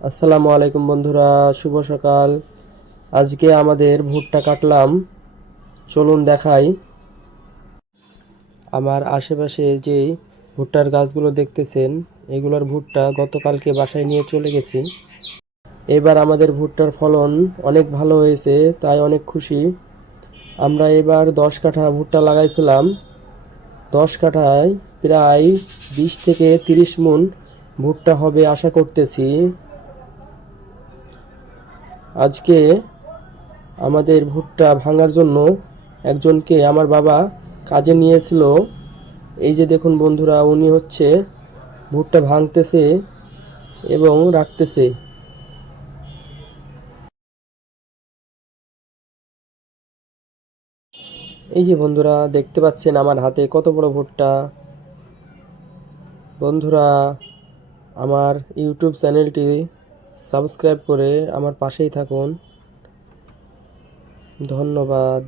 আসসালামু আলাইকুম বন্ধুরা, শুভ সকাল। আজকে আমাদের ভুট্টা কাটলাম, চলুন দেখাই। আমার আশেপাশে যে ভুট্টার গাছগুলো দেখতেছেন, এগুলোর ভুট্টা গতকালকে বাসায় নিয়ে চলে গেছি। এবার আমাদের ভুট্টার ফলন অনেক ভালো হয়েছে, তাই অনেক খুশি। আমরা এবার 10 কাঠা ভুট্টা লাগাইছিলাম। 10 কাঠায় প্রায় 20 থেকে 30 মণ ভুট্টা হবে আশা করতেছি। আজকে আমাদের ভুট্টা ভাঙার জন্য একজনকে আমার বাবা কাজে নিয়েছিল। এই যে দেখুন বন্ধুরা, উনি হচ্ছে ভুট্টা ভাঙতেছে এবং রাখতেছে। এই যে বন্ধুরা দেখতে পাচ্ছেন আমার হাতে কত বড় ভুট্টা। বন্ধুরা, আমার ইউটিউব চ্যানেলটি সাবস্ক্রাইব করে আমার পাশেই থাকুন। ধন্যবাদ।